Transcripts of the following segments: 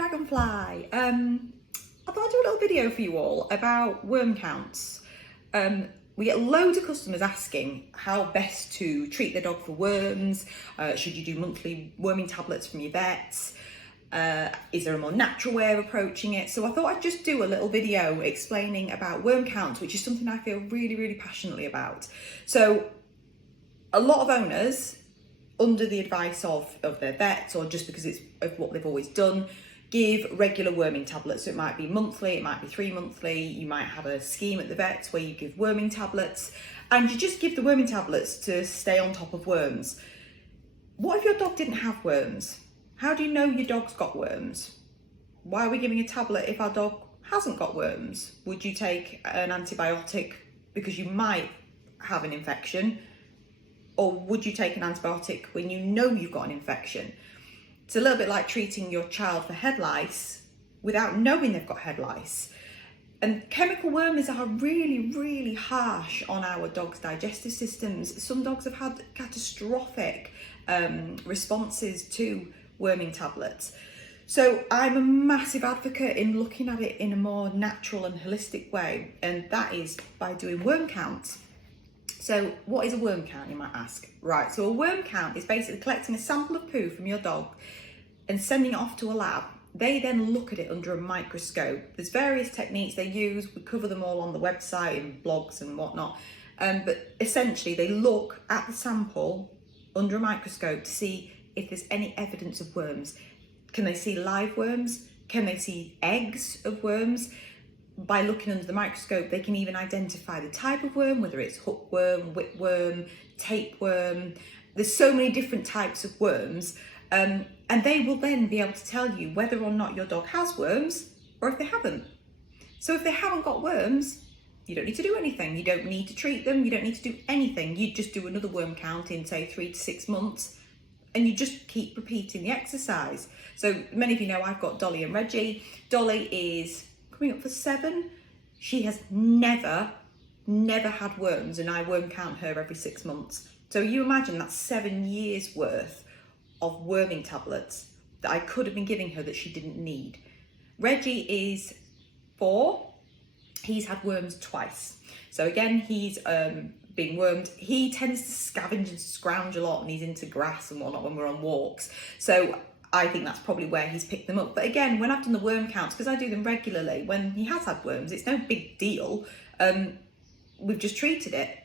Dragonfly. I thought I'd do a little video for you all about worm counts. We get loads of customers asking how best to treat their dog for worms. Should you do monthly worming tablets from your vets? Is there a more natural way of approaching it? So I thought I'd just do a little video explaining about worm counts, which is something I feel really, really passionately about. So a lot of owners, under the advice of their vets, or just because it's of what they've always done, give regular worming tablets. So it might be monthly, it might be 3 monthly, you might have a scheme at the vets where you give worming tablets, and you just give the worming tablets to stay on top of worms. What if your dog didn't have worms? How do you know your dog's got worms? Why are we giving a tablet if our dog hasn't got worms? Would you take an antibiotic because you might have an infection? Or would you take an antibiotic when you know you've got an infection? It's a little bit like treating your child for head lice without knowing they've got head lice. And chemical wormers are really, really harsh on our dogs' digestive systems. Some dogs have had catastrophic responses to worming tablets. So I'm a massive advocate in looking at it in a more natural and holistic way, and that is by doing worm counts. So what is a worm count, you might ask? Right, so a worm count is basically collecting a sample of poo from your dog and sending it off to a lab. They then look at it under a microscope. There's various techniques they use. We cover them all on the website and blogs and whatnot. But essentially they look at the sample under a microscope to see if there's any evidence of worms. Can they see live worms? Can they see eggs of worms? By looking under the microscope, they can even identify the type of worm, whether it's hookworm, whipworm, tapeworm. There's so many different types of worms, and they will then be able to tell you whether or not your dog has worms or if they haven't. So if they haven't got worms, you don't need to do anything. You don't need to treat them. You don't need to do anything. You just do another worm count in, say, 3 to 6 months, and you just keep repeating the exercise. So many of you know I've got Dolly and Reggie. Dolly is coming up for 7. She has never had worms, and I worm count her every 6 months. So you imagine that's 7 years worth of worming tablets that I could have been giving her that she didn't need. Reggie is 4. He's had worms twice. So again, he's being wormed. He tends to scavenge and scrounge a lot, and he's into grass and whatnot when we're on walks. So I think that's probably where he's picked them up. But again, when I've done the worm counts, because I do them regularly, when he has had worms, it's no big deal. We've just treated it.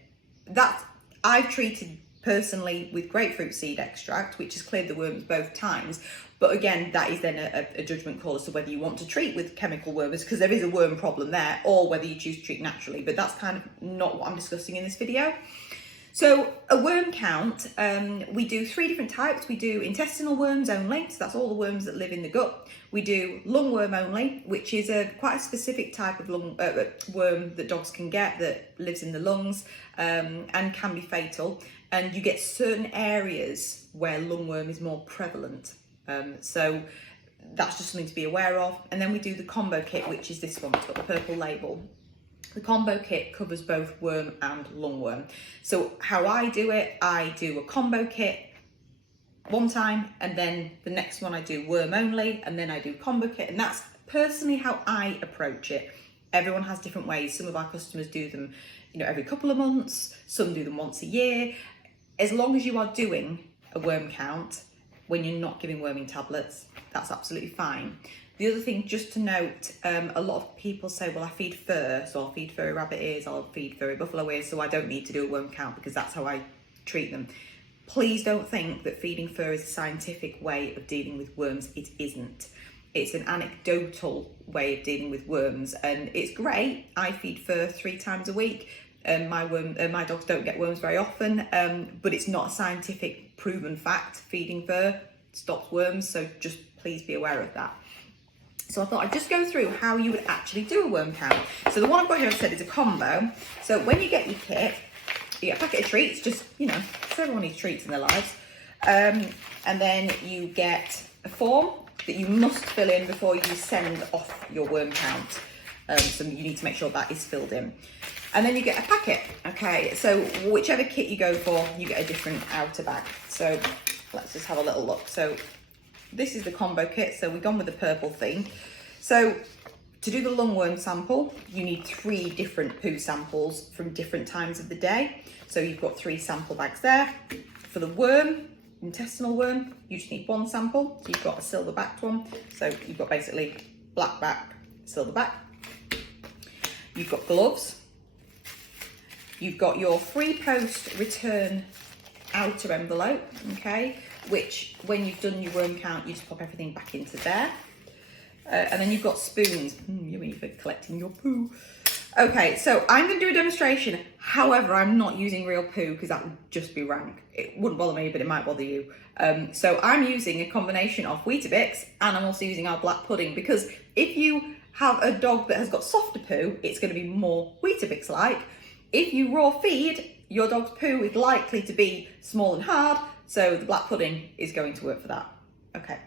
I've treated personally with grapefruit seed extract, which has cleared the worms both times. But again, that is then a judgment call as to whether you want to treat with chemical wormers, because there is a worm problem there, or whether you choose to treat naturally. But that's kind of not what I'm discussing in this video. So a worm count, we do 3 different types. We do intestinal worms only, so that's all the worms that live in the gut. We do lungworm only, which is quite a specific type of worm that dogs can get that lives in the lungs and can be fatal. And you get certain areas where lungworm is more prevalent. So that's just something to be aware of. And then we do the combo kit, which is this one, it's got the purple label. The combo kit covers both worm and lungworm. So how I do it, I do a combo kit one time, and then the next one I do worm only, and then I do combo kit. And that's personally how I approach it. Everyone has different ways. Some of our customers do them, every couple of months. Some do them once a year. As long as you are doing a worm count when you're not giving worming tablets, that's absolutely fine. The other thing just to note, a lot of people say, well, I feed fur, so I'll feed furry rabbit ears, I'll feed furry buffalo ears, so I don't need to do a worm count because that's how I treat them. Please don't think that feeding fur is a scientific way of dealing with worms. It isn't. It's an anecdotal way of dealing with worms, and it's great. I feed fur 3 times a week. My dogs don't get worms very often, but it's not a scientific proven fact. Feeding fur stops worms, so just please be aware of that. So I thought I'd just go through how you would actually do a worm count. So the one I've got here, I've said, is a combo. So when you get your kit, you get a packet of treats, just, so everyone needs treats in their lives. And then you get a form that you must fill in before you send off your worm count. So you need to make sure that is filled in. And then you get a packet. Okay, so whichever kit you go for, you get a different outer bag. So let's just have a little look. So this is the combo kit, so we've gone with the purple theme. So to do the lungworm sample, you need 3 different poo samples from different times of the day. So you've got 3 sample bags there. For the worm, intestinal worm, you just need 1 sample. So you've got a silver backed one. So you've got basically black back, silver back. You've got gloves. You've got your free post return outer envelope, okay, which when you've done your worm count, you just pop everything back into there. And then you've got spoons, yummy for collecting your poo. Okay, so I'm going to do a demonstration. However, I'm not using real poo because that would just be rank. It wouldn't bother me, but it might bother you. So I'm using a combination of Weetabix, and I'm also using our black pudding, because if you have a dog that has got softer poo, it's going to be more Weetabix-like. If you raw feed, your dog's poo is likely to be small and hard, so the black pudding is going to work for that. Okay,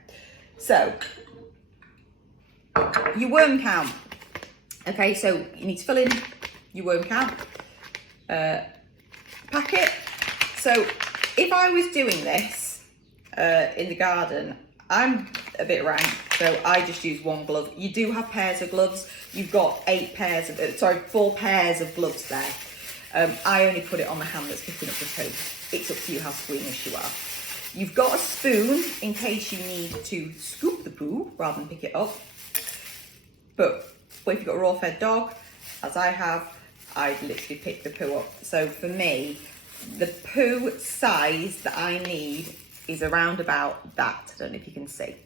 so your worm count. Okay, so you need to fill in your worm count packet. So if I was doing this in the garden, I'm a bit rank, so I just use 1 glove. You do have pairs of gloves. You've got 4 pairs of gloves there. I only put it on the hand that's picking up the poo. It's up to you how squeamish you are. You've got a spoon in case you need to scoop the poo rather than pick it up. But if you've got a raw fed dog, as I have, I'd literally pick the poo up. So for me, the poo size that I need is around about that. I don't know if you can see.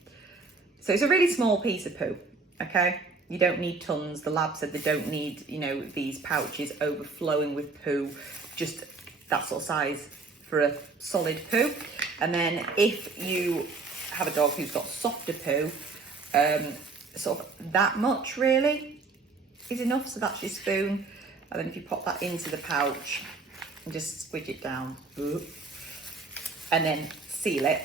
So it's a really small piece of poo, okay? You don't need tons. The lab said they don't need, you know, these pouches overflowing with poo, just that sort of size for a solid poo. And then if you have a dog who's got softer poo, sort of that much really is enough. So that's your spoon. And then if you pop that into the pouch and just squidge it down and then seal it,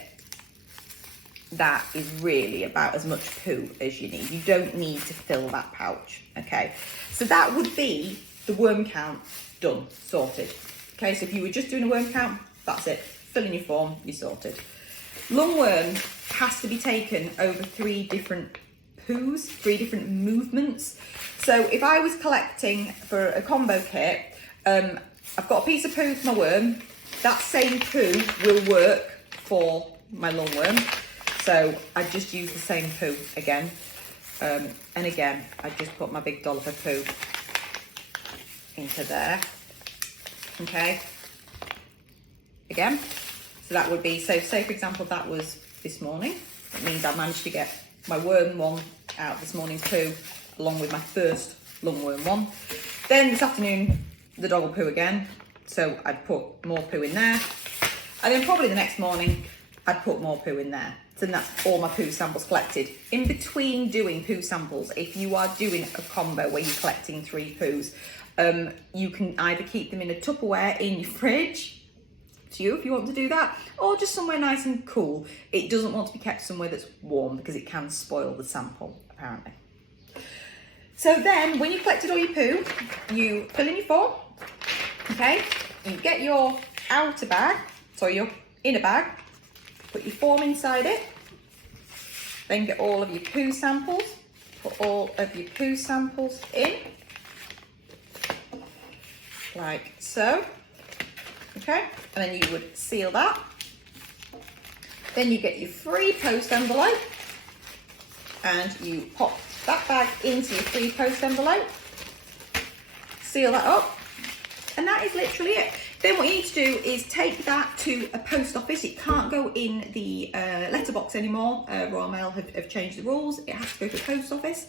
that is really about as much poo as you need. You don't need to fill that pouch, okay? So that would be the worm count done, sorted. Okay, so if you were just doing a worm count, that's it. Fill in your form, you're sorted. Lungworm has to be taken over 3 different poos, 3 different movements. So if I was collecting for a combo kit, I've got a piece of poo for my worm. That same poo will work for my lungworm. So I just use the same poo again. And again, I just put my big dollop of poo into there. Okay. Again. So that would be, so say for example, that was this morning. It means I managed to get my worm one out this morning's poo, along with my first lungworm one. Then this afternoon, the dog will poo again. So I'd put more poo in there. And then probably the next morning, I'd put more poo in there. So that's all my poo samples collected. In between doing poo samples, if you are doing a combo where you're collecting 3 poos, you can either keep them in a Tupperware in your fridge, to you if you want to do that, or just somewhere nice and cool. It doesn't want to be kept somewhere that's warm because it can spoil the sample, apparently. So then, when you've collected all your poo, you fill in your form, okay? You get your outer bag, so your inner bag, put your form inside it, then get all of your poo samples, put all of your poo samples in, like so, okay, and then you would seal that. Then you get your free post envelope and you pop that bag into your free post envelope, seal that up, and that is literally it. Then what you need to do is take that to a post office. It can't go in the letterbox anymore. Royal Mail have changed the rules. It has to go to a post office.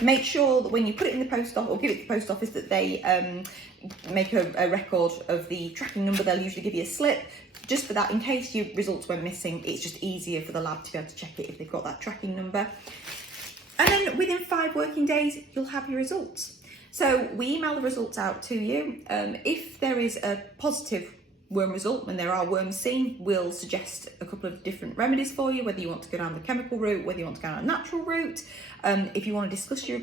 Make sure that when you put it in the post office or give it to the post office that they make a record of the tracking number. They'll usually give you a slip just for that, in case your results went missing. It's just easier for the lab to be able to check it if they've got that tracking number. And then within 5 working days, you'll have your results. So we email the results out to you. If there is a positive worm result, when there are worms seen, we'll suggest a couple of different remedies for you, whether you want to go down the chemical route, whether you want to go down a natural route. If you want to discuss your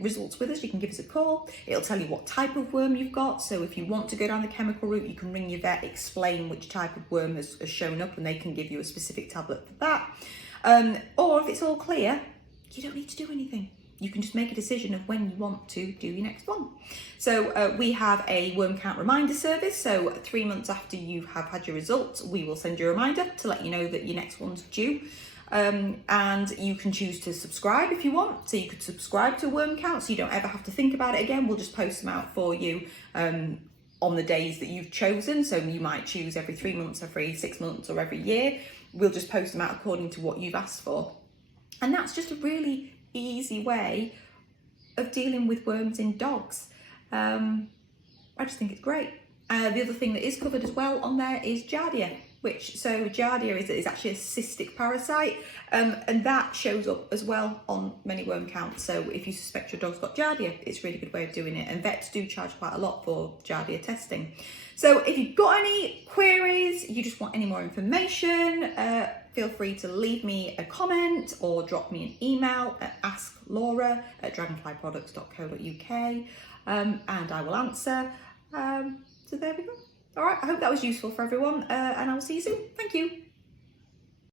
results with us, you can give us a call. It'll tell you what type of worm you've got. So if you want to go down the chemical route, you can ring your vet, explain which type of worm has shown up, and they can give you a specific tablet for that. Or if it's all clear, you don't need to do anything. You can just make a decision of when you want to do your next one. So we have a worm count reminder service. So 3 months after you have had your results, we will send you a reminder to let you know that your next one's due. And you can choose to subscribe if you want. So you could subscribe to a worm count so you don't ever have to think about it again. We'll just post them out for you on the days that you've chosen. So you might choose every 3 months, every 6 months, or every year. We'll just post them out according to what you've asked for. And that's just a really easy way of dealing with worms in dogs. I just think it's great. The other thing that is covered as well on there is Giardia, Giardia is actually a cystic parasite, and that shows up as well on many worm counts. So if you suspect your dog's got Giardia, it's a really good way of doing it, and vets do charge quite a lot for Giardia testing. So if you've got any queries, you just want any more information, feel free to leave me a comment or drop me an email at asklaura@dragonflyproducts.co.uk, and I will answer. So there we go. All right, I hope that was useful for everyone, and I will see you soon. Thank you.